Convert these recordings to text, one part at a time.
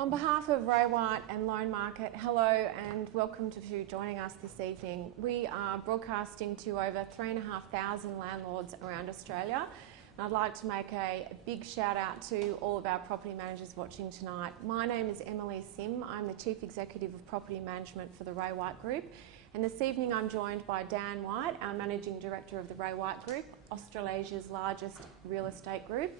On behalf of Ray White and Loan Market, hello and welcome to you joining us this evening. We are broadcasting to over 3,500 landlords around Australia. And I'd like to make a big shout out to all of our property managers watching tonight. My name is Emily Sim. I'm the Chief Executive of Property Management for the Ray White Group. And this evening I'm joined by Dan White, our Managing Director of the Ray White Group, Australasia's largest real estate group,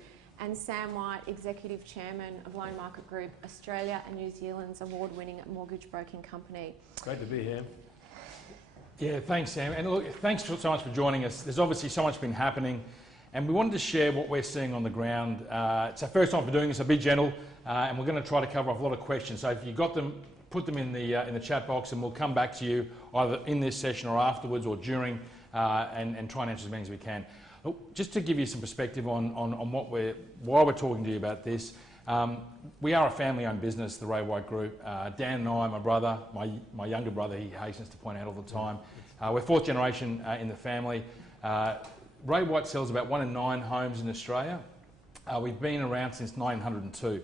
and Sam White, Executive Chairman of Loan Market Group, Australia and New Zealand's award-winning mortgage broking company. Great to be here. Yeah, thanks Sam. And look, thanks so much for joining us. There's obviously so much been happening and we wanted to share what we're seeing on the ground. It's our first time for doing this, so be gentle, and we're going to try to cover off a lot of questions. So if you got them, put them in the chat box and we'll come back to you either in this session or afterwards or during and try and answer as many as we can. Just to give you some perspective on why we're talking to you about this, we are a family-owned business, the Ray White Group. Dan and I, my brother, my younger brother, he hastens to point out all the time. We're fourth generation in the family. Ray White sells about 1 in 9 homes in Australia. We've been around since 1902.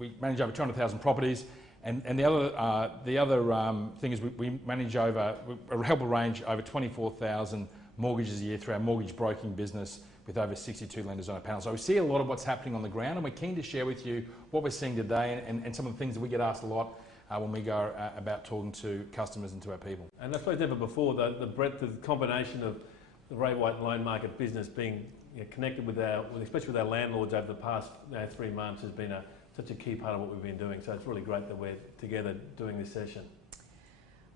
We manage over 200,000 properties, and the other thing is we manage help arrange over 24,000 mortgages a year through our mortgage broking business with over 62 lenders on our panel. So we see a lot of what's happening on the ground and we're keen to share with you what we're seeing today and some of the things that we get asked a lot when we go about talking to customers and to our people. And I suppose never before the breadth of the combination of the Ray White loan market business being connected with especially with our landlords over the past 3 months has been such a key part of what we've been doing. So it's really great that we're together doing this session.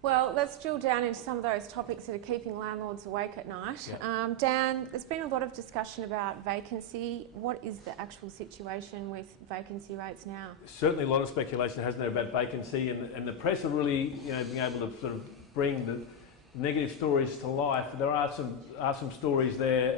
Well, let's drill down into some of those topics that are keeping landlords awake at night. Yep. Dan, there's been a lot of discussion about vacancy. What is the actual situation with vacancy rates now? Certainly a lot of speculation, hasn't there, about vacancy, and the press are really being able to sort of bring the negative stories to life. There are some stories there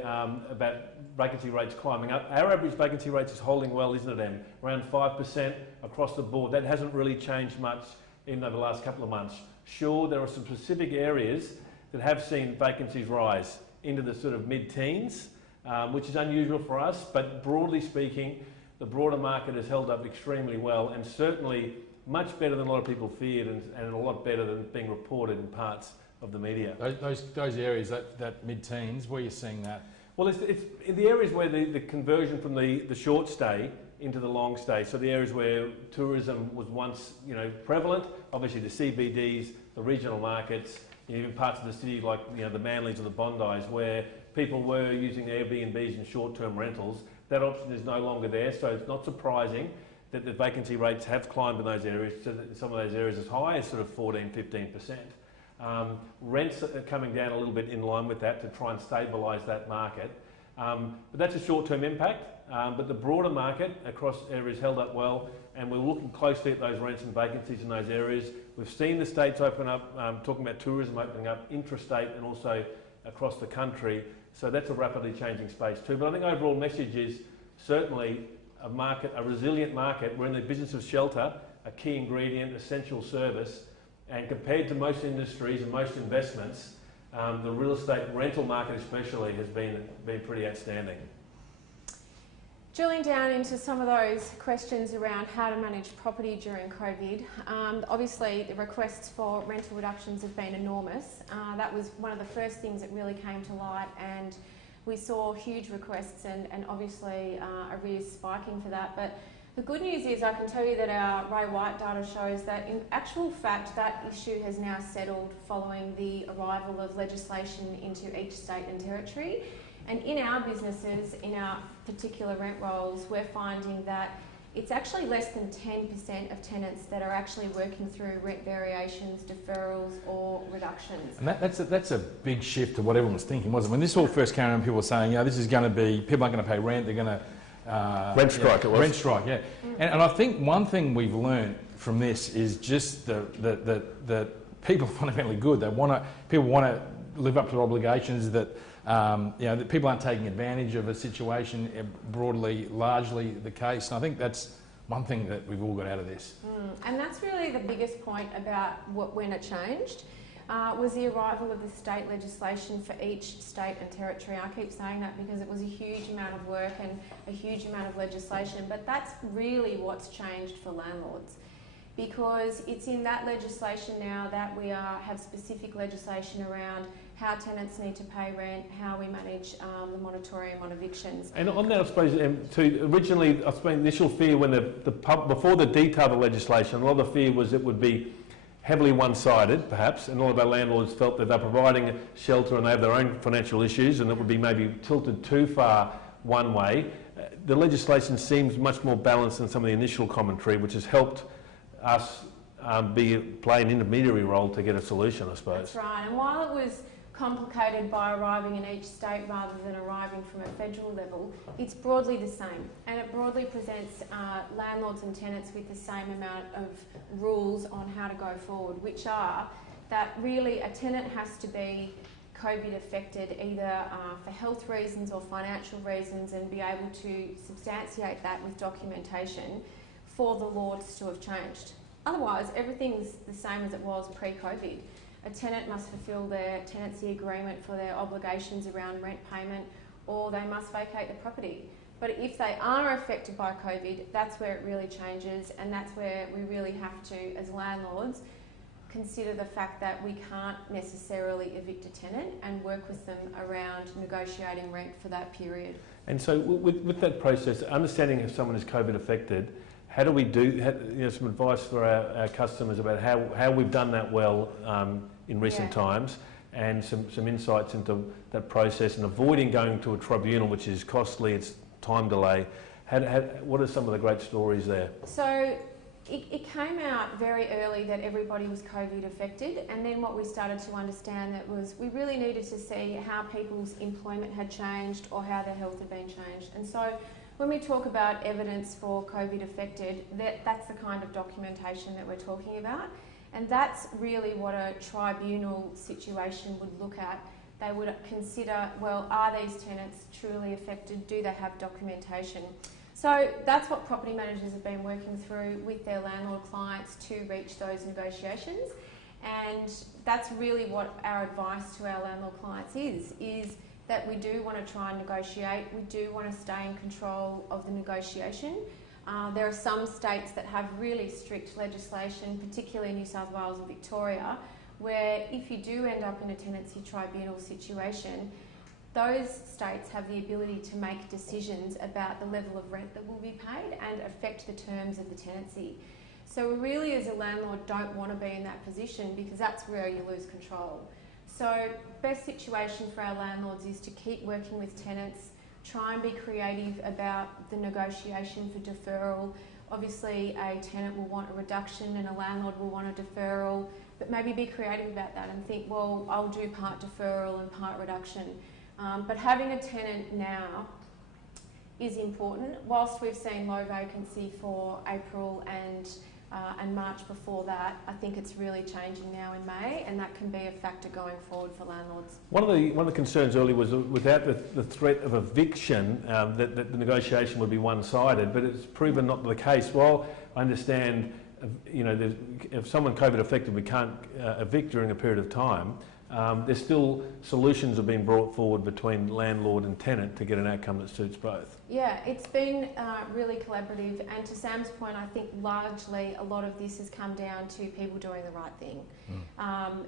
about vacancy rates climbing up. Our average vacancy rate is holding well, isn't it, Em? Around 5% across the board. That hasn't really changed much even over the last couple of months. Sure, there are some specific areas that have seen vacancies rise into the sort of mid-teens, which is unusual for us, but broadly speaking, the broader market has held up extremely well and certainly much better than a lot of people feared and a lot better than being reported in parts of the media. Those areas, that mid-teens, where are you seeing that? Well, it's in the areas where the conversion from the short stay into the long stay. So the areas where tourism was once prevalent, obviously the CBDs, the regional markets, even parts of the city like the Manlys or the Bondis, where people were using Airbnbs and short-term rentals. That option is no longer there, so it's not surprising that the vacancy rates have climbed in those areas, so that some of those areas as high as sort of 14-15%. Rents are coming down a little bit in line with that to try and stabilise that market. But that's a short-term impact, but the broader market across areas held up well, and we're looking closely at those rents and vacancies in those areas. We've seen the states open up, talking about tourism opening up intrastate and also across the country, so that's a rapidly changing space too. But I think overall message is certainly a resilient market. We're in the business of shelter, a key ingredient, essential service, and compared to most industries and most investments, the real estate rental market especially has been pretty outstanding. Drilling down into some of those questions around how to manage property during COVID, obviously the requests for rental reductions have been enormous. That was one of the first things that really came to light, and we saw huge requests and obviously arrears spiking for that. But the good news is I can tell you that our Ray White data shows that in actual fact that issue has now settled following the arrival of legislation into each state and territory. And in our businesses, in our particular rent rolls, we're finding that it's actually less than 10% of tenants that are actually working through rent variations, deferrals or reductions. And that's a big shift to what everyone was thinking, wasn't it? When this all first came around, people were saying, this is going to be, people aren't going to pay rent, they're going to... rent strike it was. Rent strike, yeah. And I think one thing we've learned from this is just that people are fundamentally good. People want to live up to their obligations, that people aren't taking advantage of a situation, broadly, largely the case. And I think that's one thing that we've all got out of this. And that's really the biggest point about when it changed. was the arrival of the state legislation for each state and territory. I keep saying that because it was a huge amount of work and a huge amount of legislation, but that's really what's changed for landlords, because it's in that legislation now that we have specific legislation around how tenants need to pay rent, how we manage the moratorium on evictions. And on that, I suppose, too, originally, I suppose the initial fear when before the detail of the legislation, a lot of the fear was it would be heavily one-sided, perhaps, and all of our landlords felt that they're providing shelter and they have their own financial issues, and it would be maybe tilted too far one way. The legislation seems much more balanced than some of the initial commentary, which has helped us play an intermediary role to get a solution, I suppose. That's right, and while it was complicated by arriving in each state rather than arriving from a federal level, it's broadly the same, and it broadly presents landlords and tenants with the same amount of rules on how to go forward, which are that really a tenant has to be COVID affected either for health reasons or financial reasons, and be able to substantiate that with documentation for the laws to have changed. Otherwise, everything's the same as it was pre-COVID. A tenant must fulfil their tenancy agreement for their obligations around rent payment, or they must vacate the property. But if they are affected by COVID, that's where it really changes, and that's where we really have to, as landlords, consider the fact that we can't necessarily evict a tenant and work with them around negotiating rent for that period. And so with that process, understanding if someone is COVID affected, how do we some advice for our customers about how we've done that well in recent times, and some insights into that process, and avoiding going to a tribunal, which is costly, it's time delay. What are some of the great stories there? So it came out very early that everybody was COVID affected, and then what we started to understand that was we really needed to see how people's employment had changed or how their health had been changed. And so when we talk about evidence for COVID affected, that's the kind of documentation that we're talking about. And that's really what a tribunal situation would look at. They would consider, well, are these tenants truly affected? Do they have documentation? So that's what property managers have been working through with their landlord clients to reach those negotiations. And that's really what our advice to our landlord clients is that we do want to try and negotiate. We do want to stay in control of the negotiation. There are some states that have really strict legislation, particularly New South Wales and Victoria, where if you do end up in a tenancy tribunal situation, those states have the ability to make decisions about the level of rent that will be paid and affect the terms of the tenancy. So we really, as a landlord, don't want to be in that position, because that's where you lose control. So best situation for our landlords is to keep working with tenants, try and be creative about the negotiation for deferral. Obviously, a tenant will want a reduction and a landlord will want a deferral, but maybe be creative about that and think, well, I'll do part deferral and part reduction. But having a tenant now is important. Whilst we've seen low vacancy for April and March before that, I think it's really changing now in May, and that can be a factor going forward for landlords. One of the concerns earlier was without the threat of eviction, that the negotiation would be one-sided, but it's proven not the case. While I understand, if someone COVID affected, we can't evict during a period of time, there's still solutions have been brought forward between landlord and tenant to get an outcome that suits both. Yeah, it's been really collaborative, and to Sam's point, I think largely a lot of this has come down to people doing the right thing.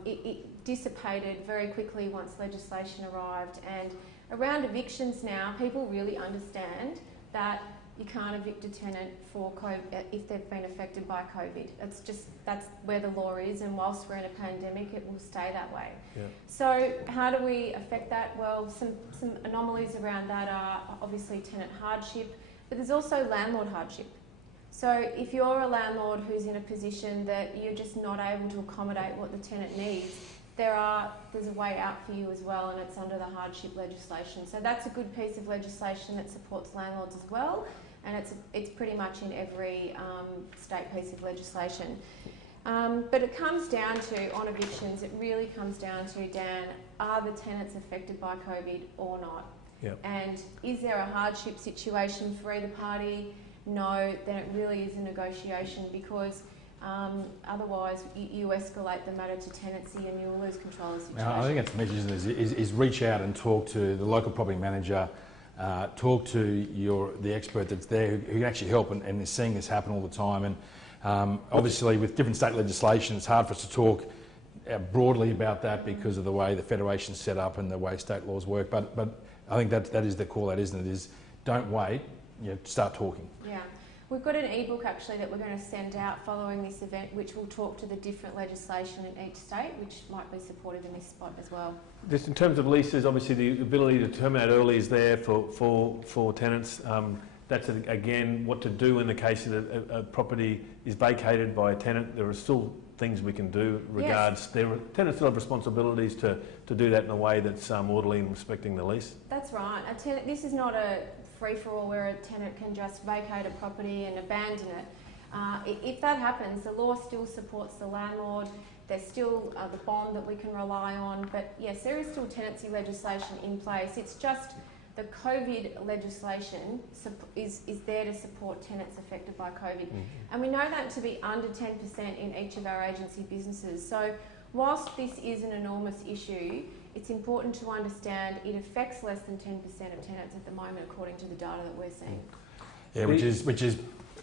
It dissipated very quickly once legislation arrived, and around evictions now, people really understand that you can't evict a tenant for COVID if they've been affected by COVID. That's where the law is, and whilst we're in a pandemic, it will stay that way. Yeah. So how do we affect that? Well, some anomalies around that are obviously tenant hardship, but there's also landlord hardship. So if you're a landlord who's in a position that you're just not able to accommodate what the tenant needs, there's a way out for you as well, and it's under the hardship legislation. So that's a good piece of legislation that supports landlords as well, and it's pretty much in every state piece of legislation. But it comes down to, on evictions, it really comes down to, Dan, are the tenants affected by COVID or not? Yep. And is there a hardship situation for either party? No, then it really is a negotiation, because Otherwise, you escalate the matter to tenancy and you'll lose control of the situation. I think that's the message is reach out and talk to the local property manager, talk to the expert that's there who can actually help and is seeing this happen all the time. And obviously with different state legislation, it's hard for us to talk broadly about that because of the way the federation's set up and the way state laws work. But I think that is the call, that isn't it? Is don't wait, start talking. Yeah. We've got an ebook actually that we're going to send out following this event, which will talk to the different legislation in each state, which might be supportive in this spot as well. Just in terms of leases, obviously the ability to terminate early is there for tenants. That's again what to do in the case that a property is vacated by a tenant. There are still things we can do regards. Yes. Tenants still have responsibilities to do that in a way that's orderly and respecting the lease. That's right. This is not a free-for-all where a tenant can just vacate a property and abandon it. If that happens, the law still supports the landlord. There's still the bond that we can rely on. But yes, there is still tenancy legislation in place. It's just the COVID legislation is there to support tenants affected by COVID. Mm-hmm. And we know that to be under 10% in each of our agency businesses. So whilst this is an enormous issue, it's important to understand it affects less than 10% of tenants at the moment, according to the data that we're seeing. Yeah, which is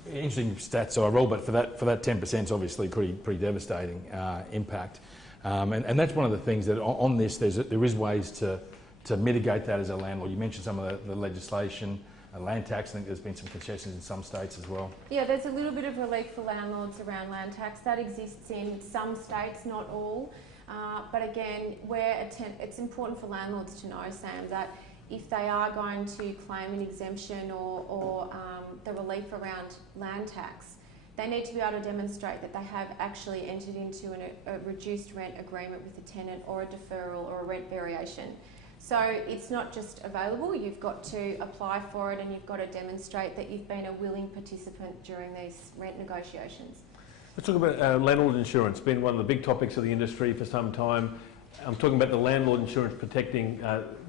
interesting stats I roll, but for that 10% is obviously pretty devastating impact. And that's one of the things that on this there is ways to mitigate that as a landlord. You mentioned some of the legislation, land tax. I think there's been some concessions in some states as well. Yeah, there's a little bit of relief for landlords around land tax. That exists in some states, not all. But again, it's important for landlords to know, Sam, that if they are going to claim an exemption or the relief around land tax, they need to be able to demonstrate that they have actually entered into a reduced rent agreement with the tenant or a deferral or a rent variation. So it's not just available, you've got to apply for it and you've got to demonstrate that you've been a willing participant during these rent negotiations. Let's talk about landlord insurance. It's been one of the big topics of the industry for some time. I'm talking about the landlord insurance protecting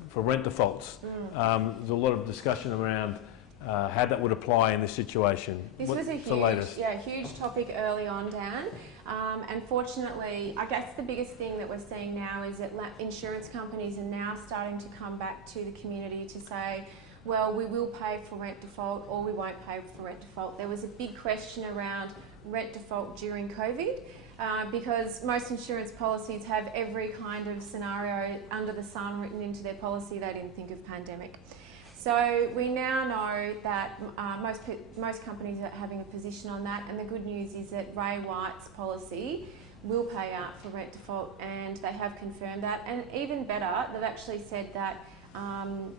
for rent defaults. There's a lot of discussion around how that would apply in this situation. This was a huge topic early on, Dan. Unfortunately, I guess the biggest thing that we're seeing now is that insurance companies are now starting to come back to the community to say, well, we will pay for rent default or we won't pay for rent default. There was a big question around rent default during COVID because most insurance policies have every kind of scenario under the sun written into their policy. They didn't think of pandemic. So we now know that most companies are having a position on that, and the good news is that Ray White's policy will pay out for rent default, and they have confirmed that. And even better, they've actually said that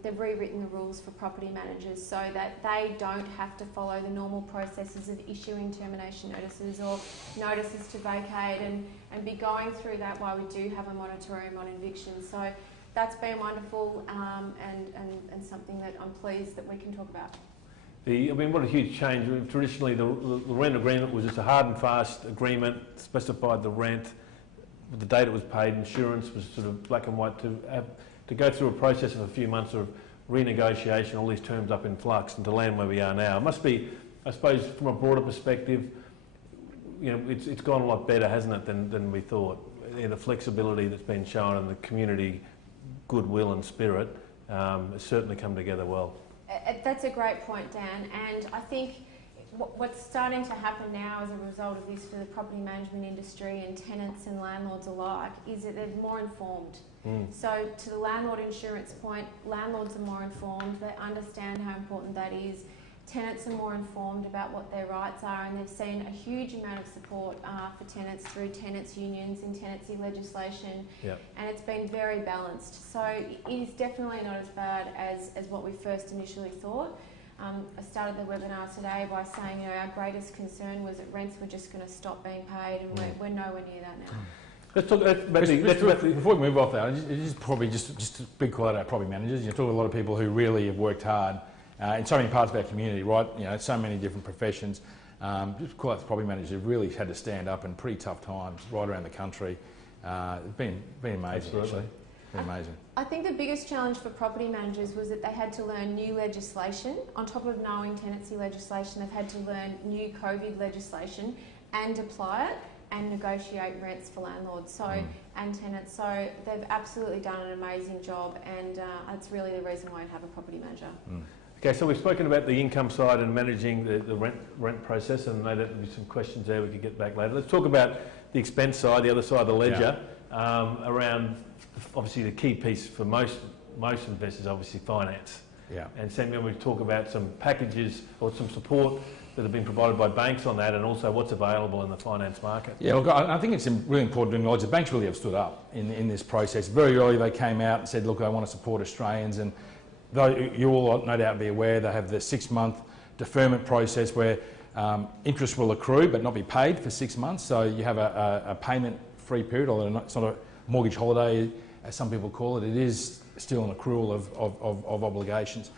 they've rewritten the rules for property managers so that they don't have to follow the normal processes of issuing termination notices or notices to vacate and be going through that while we do have a moratorium on evictions. So that's been wonderful and something that I'm pleased that we can talk about. What a huge change. Traditionally, the rent agreement was just a hard and fast agreement, specified the rent, the date it was paid, insurance was sort of black and white. To go through a process of a few months of renegotiation, all these terms up in flux, and to land where we are now. It must be, I suppose, from a broader perspective, it's gone a lot better, hasn't it, than we thought. The flexibility that's been shown and the community goodwill and spirit has certainly come together well. That's a great point, Dan, and I think what's starting to happen now as a result of this for the property management industry and tenants and landlords alike is that they're more informed. So to the landlord insurance point, landlords are more informed, they understand how important that is. Tenants are more informed about what their rights are, and they've seen a huge amount of support for tenants through tenants' unions and tenancy legislation. Yep. And it's been very balanced. So it is definitely not as bad as what we first initially thought. I started the webinar today by saying our greatest concern was that rents were just going to stop being paid, and we're nowhere near that now. Let's talk before we move off that, it's probably just a big call out our property managers. You talk to a lot of people who really have worked hard in so many parts of our community, right? So many different professions. Just call out the property managers who've really had to stand up in pretty tough times right around the country. It's been amazing, actually. Been amazing. I think the biggest challenge for property managers was that they had to learn new legislation. On top of knowing tenancy legislation, they've had to learn new COVID legislation, and apply it and negotiate rents for landlords and tenants. So they've absolutely done an amazing job, and that's really the reason why I have a property manager. Okay, so we've spoken about the income side and managing the rent process, and I know there'll be some questions there we could get back later. Let's talk about the expense side, the other side of the ledger, around obviously the key piece for most investors, obviously finance. Yeah. And Sam, we talk about some packages or some support that have been provided by banks on that, and also what's available in the finance market. Yeah, look, I think it's really important to acknowledge the banks really have stood up in this process. Very early they came out and said, look, I want to support Australians, and though you all no doubt be aware, they have the 6-month deferment process where interest will accrue but not be paid for 6 months. So you have a payment-free period, although it's not a mortgage holiday, as some people call it. It is still an accrual of obligations.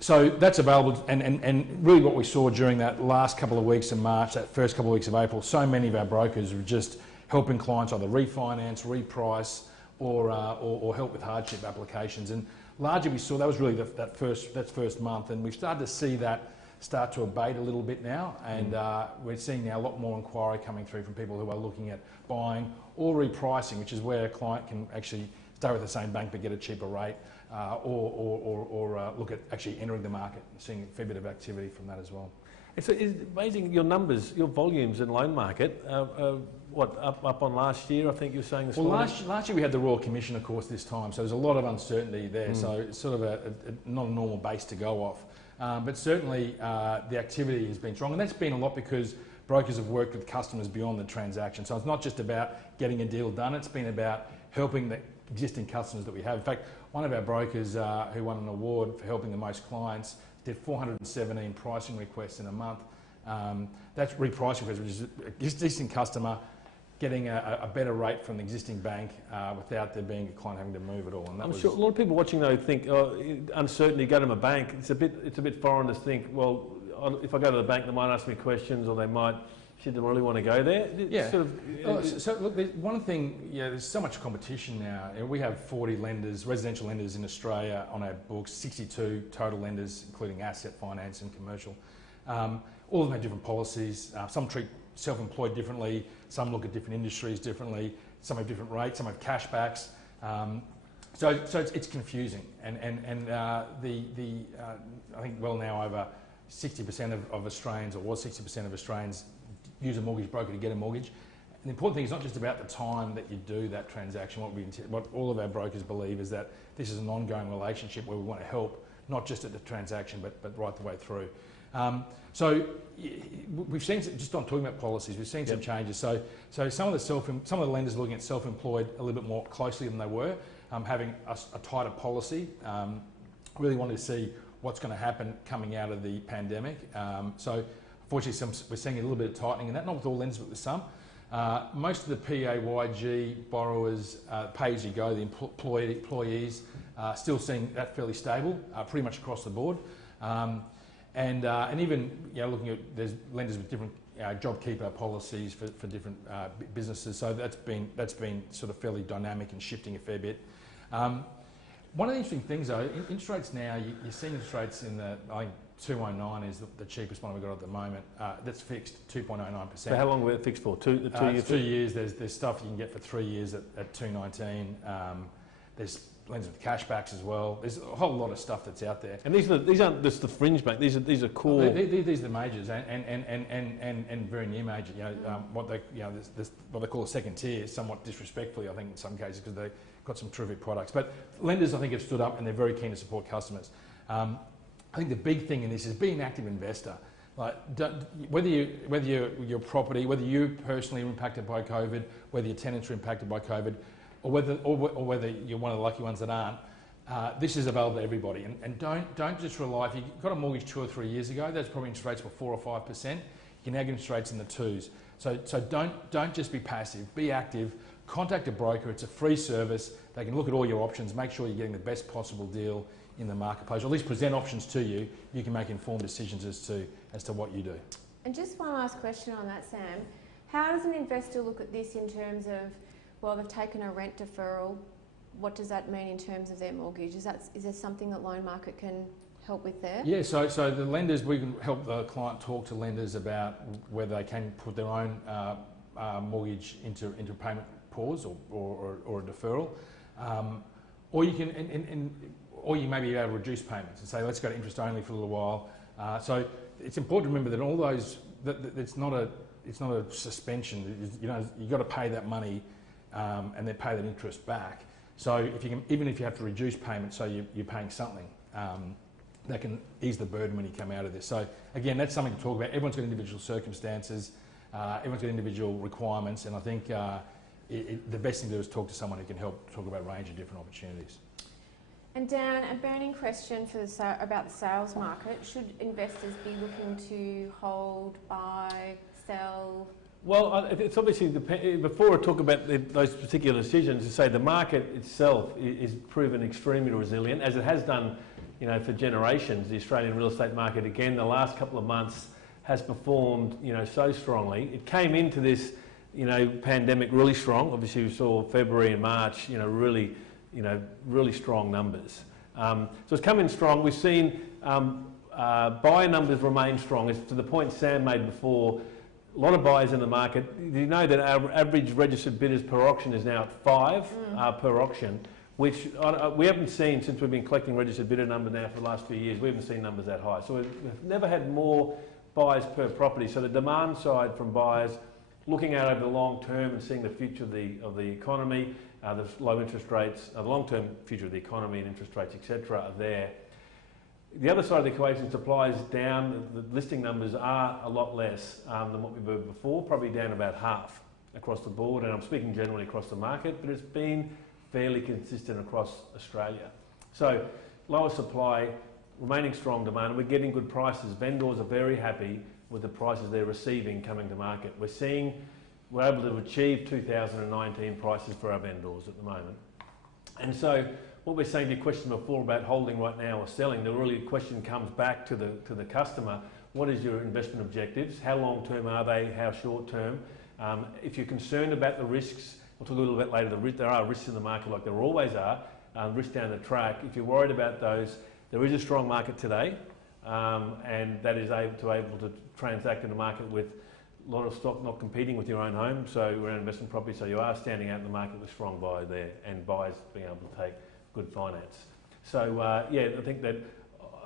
So that's available, and really what we saw during that last couple of weeks of March, that first couple of weeks of April, so many of our brokers were just helping clients either refinance, reprice, or help with hardship applications. And largely we saw that was really that first month, and we've started to see that start to abate a little bit now, and we're seeing now a lot more inquiry coming through from people who are looking at buying or repricing, which is where a client can actually stay with the same bank but get a cheaper rate, or look at actually entering the market and seeing a fair bit of activity from that as well. It's amazing, your numbers, your volumes in loan market, up on last year, I think you were saying this morning? Last year we had the Royal Commission, of course, this time, so there's a lot of uncertainty there, so it's sort of not a normal base to go off. But certainly the activity has been strong, and that's been a lot because brokers have worked with customers beyond the transaction. So it's not just about getting a deal done, it's been about helping the existing customers that we have. In fact, one of our brokers who won an award for helping the most clients did 417 pricing requests in a month. That's repricing requests, which is an existing customer getting a better rate from the existing bank without there being a client having to move at all. And I'm sure a lot of people watching though think, uncertainty, go to a bank. It's a bit foreign to think, well, if I go to the bank, they might ask me questions, or they might, do I really want to go there? Yeah. So look, one thing, there's so much competition now. We have 40 lenders, residential lenders in Australia on our books, 62 total lenders, including asset finance and commercial. All of them have different policies. Some treat self-employed differently. Some look at different industries differently. Some have different rates. Some have cashbacks. So it's confusing. And I think well now over 60% of Australians, or was 60% of Australians, use a mortgage broker to get a mortgage. And the important thing is not just about the time that you do that transaction. What all of our brokers believe is that this is an ongoing relationship where we want to help, not just at the transaction, but right the way through. So we've seen, just on talking about policies, we've seen some changes. So some of the lenders are looking at self-employed a little bit more closely than they were, having a tighter policy. Really wanted to see what's going to happen coming out of the pandemic. So unfortunately, we're seeing a little bit of tightening in that, not with all lenders, but with some. Most of the PAYG borrowers, pay-as-you-go, the employees, still seeing that fairly stable, pretty much across the board. And even looking at, there's lenders with different JobKeeper policies for different businesses, so that's been sort of fairly dynamic and shifting a fair bit. One of the interesting things though, interest rates now, you're seeing interest rates in the, I think 2.09 is the cheapest one we've got at the moment. That's fixed 2.09%. So how long were it fixed for? 2 years? 2 years. There's stuff you can get for 3 years at 2.19. There's lenders with cashbacks as well. There's a whole lot of stuff that's out there. And these aren't just the fringe bank. These are core. These are the majors and very near major. What they call a second tier, somewhat disrespectfully, I think in some cases, because they've got some terrific products. But lenders, I think, have stood up and they're very keen to support customers. I think the big thing in this is be an active investor. Like, whether your property, whether you personally are impacted by COVID, whether your tenants are impacted by COVID, or whether you're one of the lucky ones that aren't, this is available to everybody. And don't just rely, if you got a mortgage 2 or 3 years ago, those probably interest rates were 4 or 5%. You can now get interest rates in the 2s. So don't just be passive, be active. Contact a broker. It's a free service. They can look at all your options, make sure you're getting the best possible deal in the marketplace, or at least present options to you. You can make informed decisions as to what you do. And just one last question on that, Sam. How does an investor look at this in terms of, well, they've taken a rent deferral, what does that mean in terms of their mortgage? Is there something that Loan Market can help with there? Yeah, so the lenders, we can help the client talk to lenders about whether they can put their own mortgage into payment pause or a deferral, or you can or you may be able to reduce payments and say let's go to interest only for a little while. So it's important to remember that all those that it's not a suspension. You know, you've got to pay that money and then pay that interest back. So if you can, even if you have to reduce payments, so you're paying something. That can ease the burden when you come out of this. So again, that's something to talk about. Everyone's got individual circumstances, everyone's got individual requirements, and I think the best thing to do is talk to someone who can help talk about a range of different opportunities. And Dan, a burning question for about the sales market. Should investors be looking to hold, buy, sell? Well, it's obviously, before I talk about those particular decisions, to say the market itself is proven extremely resilient, as it has done, you know, for generations. The Australian real estate market, again, the last couple of months has performed, you know, so strongly. It came into this, you know, pandemic really strong. Obviously, we saw February and March, you know, really strong numbers. So it's come in strong. We've seen buyer numbers remain strong. It's to the point Sam made before. A lot of buyers in the market. You know that our average registered bidders per auction is now at 5 per auction, which we haven't seen since we've been collecting registered bidder numbers now for the last few years. We haven't seen numbers that high. So we've never had more buyers per property. So the demand side from buyers, looking out over the long term and seeing the future of the economy, the low interest rates, the long-term future of the economy and interest rates, etc., are there. The other side of the equation, supply is down. The listing numbers are a lot less than what we were before, probably down about half across the board, and I'm speaking generally across the market, but it's been fairly consistent across Australia. So lower supply, remaining strong demand, and we're getting good prices. Vendors are very happy with the prices they're receiving coming to market. We're able to achieve 2019 prices for our vendors at the moment. And so what we're saying to your question before about holding right now or selling, the really question comes back to the customer. What is your investment objectives? How long term are they? How short term? If you're concerned about the risks, we'll talk a little bit later, there are risks in the market like there always are, risks down the track. If you're worried about those, there is a strong market today, and that is able to transact in the market with a lot of stock not competing with your own home, so around investment property, so you are standing out in the market with strong buyer there and buyers being able to take good finance. So yeah, I think that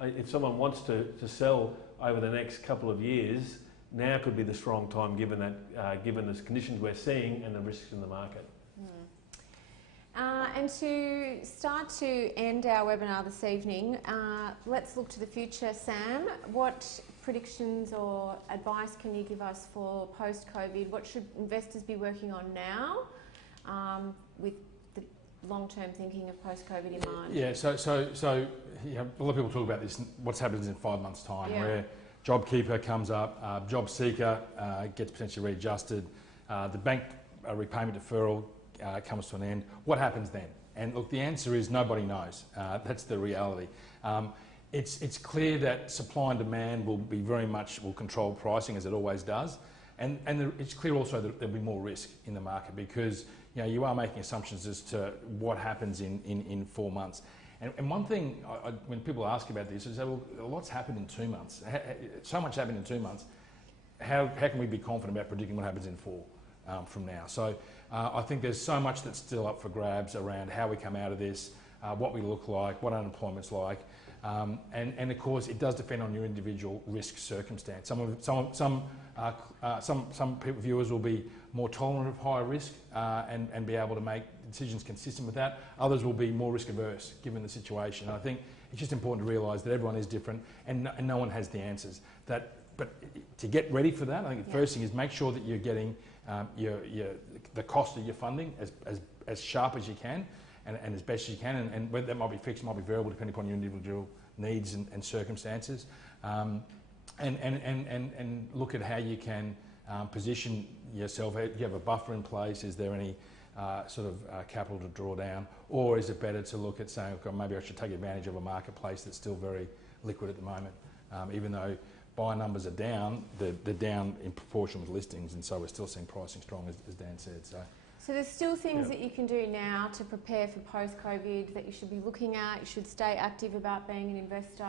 if someone wants to sell over the next couple of years, now could be the strong time given the conditions we're seeing and the risks in the market. And to start to end our webinar this evening, let's look to the future. Sam, what predictions or advice can you give us for post-COVID? What should investors be working on now with the long-term thinking of post-COVID in mind? Yeah, so you know, a lot of people talk about this, what's happening in 5 months' time, where JobKeeper comes up, Job Seeker gets potentially readjusted, the bank repayment deferral comes to an end. What happens then? And look, the answer is nobody knows. That's the reality. It's clear that supply and demand will control pricing as it always does, and it's clear also that there'll be more risk in the market because you know you are making assumptions as to what happens in 4 months. And one thing, when people ask about this, is well, a lot's happened in 2 months. So much happened in 2 months. How can we be confident about predicting what happens in 4 from now? So I think there's so much that's still up for grabs around how we come out of this, what we look like, what unemployment's like, and of course it does depend on your individual risk circumstance. Some viewers will be more tolerant of higher risk and be able to make decisions consistent with that. Others will be more risk averse given the situation. And I think it's just important to realise that everyone is different and no one has the answers. But to get ready for that, I think the first thing is make sure that you're getting the cost of your funding as sharp as you can and as best as you can, and whether that might be fixed, might be variable depending upon your individual needs and circumstances, and look at how you can position yourself. Do you have a buffer in place? Is there any sort of capital to draw down, or is it better to look at saying, okay, maybe I should take advantage of a marketplace that's still very liquid at the moment, even though buyer numbers are down, they're down in proportion with listings, and so we're still seeing pricing strong, as Dan said. So there's still things that you can do now to prepare for post-COVID that you should be looking at. You should stay active about being an investor.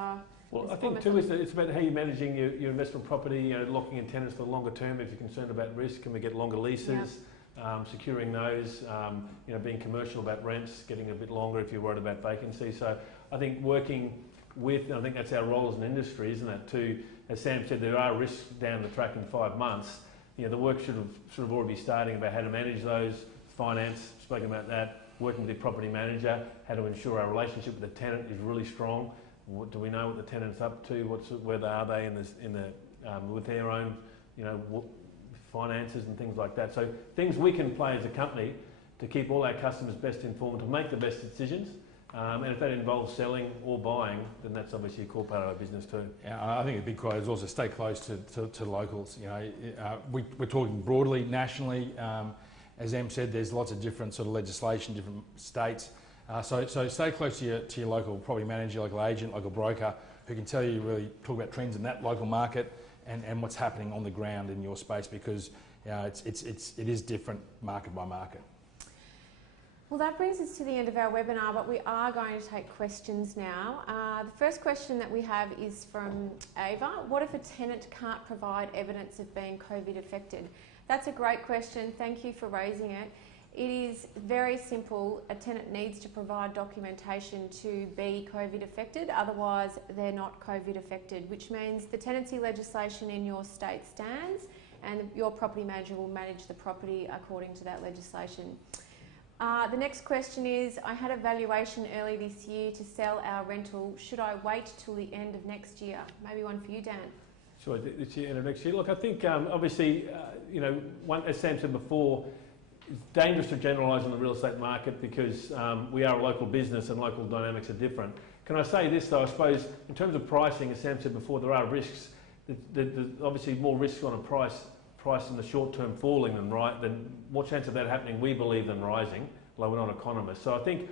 Well, I think too it's about how you're managing your investment property, locking in tenants for the longer term if you're concerned about risk. Can we get longer leases? Securing those, being commercial about rents, getting a bit longer if you're worried about vacancy. So I think working with, and I think that's our role as an industry, isn't it? To, as Sam said, there are risks down the track in 5 months. The work should have already be starting about how to manage those, finance, spoken about that, working with the property manager, how to ensure our relationship with the tenant is really strong. What do we know what the tenant's up to? Where are they with their own, finances and things like that. So things we can play as a company to keep all our customers best informed, to make the best decisions. And if that involves selling or buying, then that's obviously a core part of our business too. Yeah, I think a big quote is also stay close to locals. We're talking broadly, nationally. As Em said, there's lots of different sort of legislation, different states. So stay close to your local property manager, local agent, local broker, who can tell you, really talk about trends in that local market and what's happening on the ground in your space, because it is different market by market. Well, that brings us to the end of our webinar, but we are going to take questions now. The first question that we have is from Ava. What if a tenant can't provide evidence of being COVID affected? That's a great question. Thank you for raising it. It is very simple. A tenant needs to provide documentation to be COVID affected, otherwise they're not COVID affected, which means the tenancy legislation in your state stands and your property manager will manage the property according to that legislation. The next question is, I had a valuation early this year to sell our rental. Should I wait till the end of next year? Maybe one for you, Dan. Sure, this year, end of next year. Look, I think obviously, as Sam said before, it's dangerous to generalise on the real estate market because we are a local business and local dynamics are different. Can I say this though? I suppose in terms of pricing, as Sam said before, there are risks. There's obviously more risk on a price in the short term falling than more chance of that happening, we believe, than rising, although we're not economists. So I think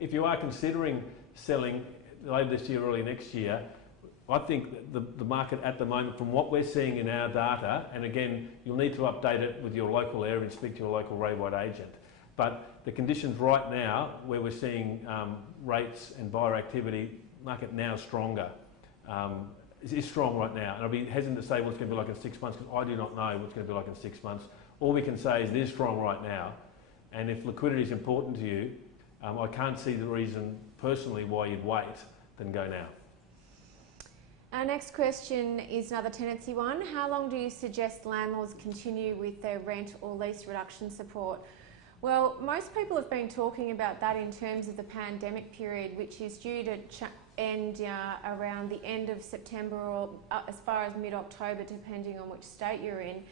if you are considering selling later this year, early next year, I think the market at the moment, from what we're seeing in our data, and again, you'll need to update it with your local area and speak to your local railway agent. But the conditions right now, where we're seeing rates and buyer activity, market now stronger, is strong right now. And I'll be hesitant to say what it's going to be like in 6 months, because I do not know what it's going to be like in 6 months. All we can say is it is strong right now. And if liquidity is important to you, I can't see the reason personally why you'd wait than go now. Our next question is another tenancy one. How long do you suggest landlords continue with their rent or lease reduction support? Well, most people have been talking about that in terms of the pandemic period, which is due to end around the end of September or as far as mid-October, depending on which state you're in.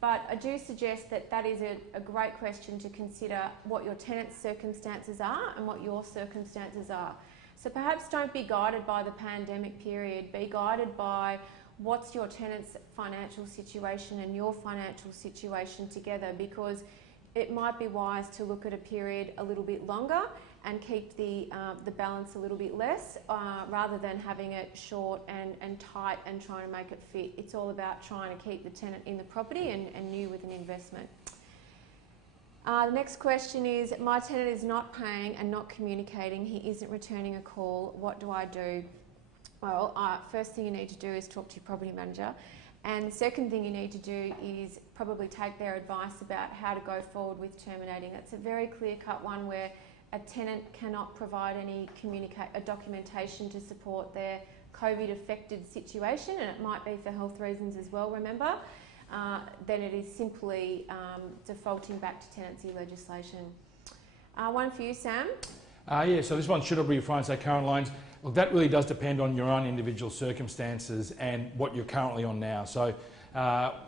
But I do suggest that is a great question to consider what your tenant's circumstances are and what your circumstances are. So perhaps don't be guided by the pandemic period, be guided by what's your tenant's financial situation and your financial situation together, because it might be wise to look at a period a little bit longer and keep the balance a little bit less, rather than having it short and tight and trying to make it fit. It's all about trying to keep the tenant in the property and you with an investment. The next question is, my tenant is not paying and not communicating. He isn't returning a call. What do I do? Well, first thing you need to do is talk to your property manager. And the second thing you need to do is probably take their advice about how to go forward with terminating. It's a very clear-cut one where a tenant cannot provide any documentation to support their COVID-affected situation, and it might be for health reasons as well, remember. Then it is simply defaulting back to tenancy legislation. One for you, Sam. Yeah, so this one, should I refinance our current loans? Look, that really does depend on your own individual circumstances and what you're currently on now. So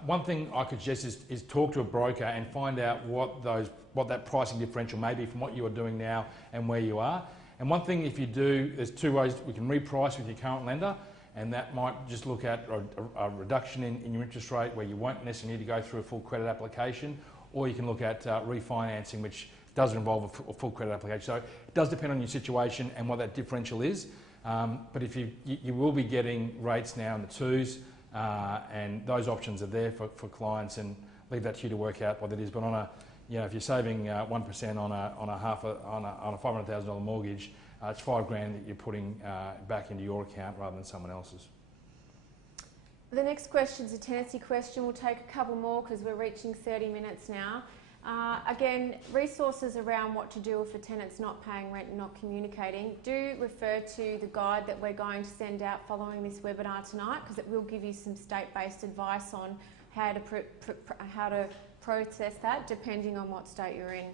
one thing I could suggest is talk to a broker and find out what that pricing differential may be from what you are doing now and where you are. And one thing, if you do, there's two ways we can reprice with your current lender, and that might just look at a reduction in your interest rate where you won't necessarily need to go through a full credit application, or you can look at refinancing, which does involve a full credit application. So it does depend on your situation and what that differential is. But if you will be getting rates now in the twos, and those options are there for clients, and leave that to you to work out what it is. But on you know, if you're saving 1% on a $500,000 mortgage, it's $5,000 that you're putting back into your account rather than someone else's. The next question is a tenancy question. We'll take a couple more because we're reaching 30 minutes now. Again, resources around what to do if a tenant's not paying rent and not communicating. Do refer to the guide that we're going to send out following this webinar tonight, because it will give you some state-based advice on how to process that depending on what state you're in.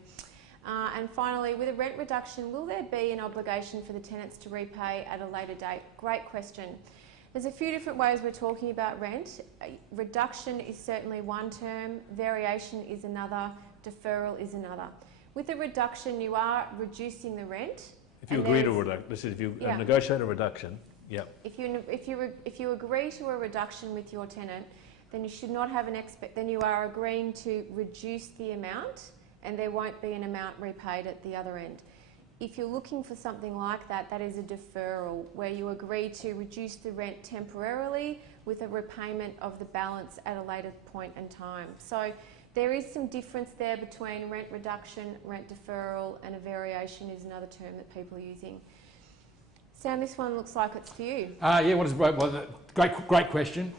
And finally, with a rent reduction, will there be an obligation for the tenants to repay at a later date? Great question. There's a few different ways we're talking about rent. Reduction is certainly one term, variation is another, deferral is another. With a reduction, you are reducing the rent. If you agree to a reduction, this is if you negotiate a reduction, If you agree to a reduction with your tenant, then you should not have then you are agreeing to reduce the amount, and there won't be an amount repaid at the other end. If you're looking for something like that, that is a deferral, where you agree to reduce the rent temporarily with a repayment of the balance at a later point in time. So there is some difference there between rent reduction, rent deferral, and a variation is another term that people are using. Sam, this one looks like it's for you. Great question.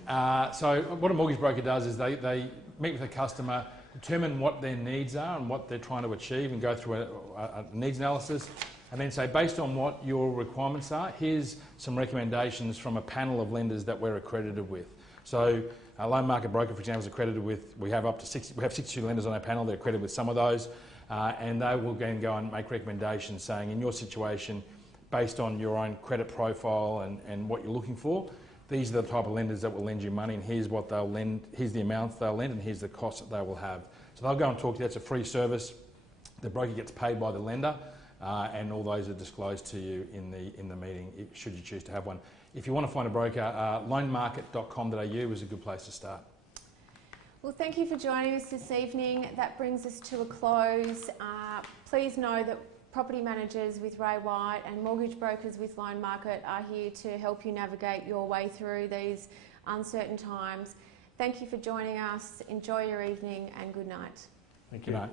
So what a mortgage broker does is they meet with a customer, determine what their needs are and what they're trying to achieve, and go through a needs analysis, and then say, based on what your requirements are, here's some recommendations from a panel of lenders that we're accredited with. So a loan market broker, for example, is accredited with, we have 62 lenders on our panel. They're accredited with some of those, and they will then go and make recommendations saying, in your situation, based on your own credit profile and what you're looking for, these are the type of lenders that will lend you money, and here's what they'll lend, here's the amounts they'll lend, and here's the costs that they will have. So they'll go and talk to you. That's a free service. The broker gets paid by the lender, and all those are disclosed to you in the meeting, should you choose to have one. If you want to find a broker, loanmarket.com.au is a good place to start. Well, thank you for joining us this evening. That brings us to a close. Please know that property managers with Ray White and mortgage brokers with Loan Market are here to help you navigate your way through these uncertain times. Thank you for joining us. Enjoy your evening and good night. Thank you. Good night.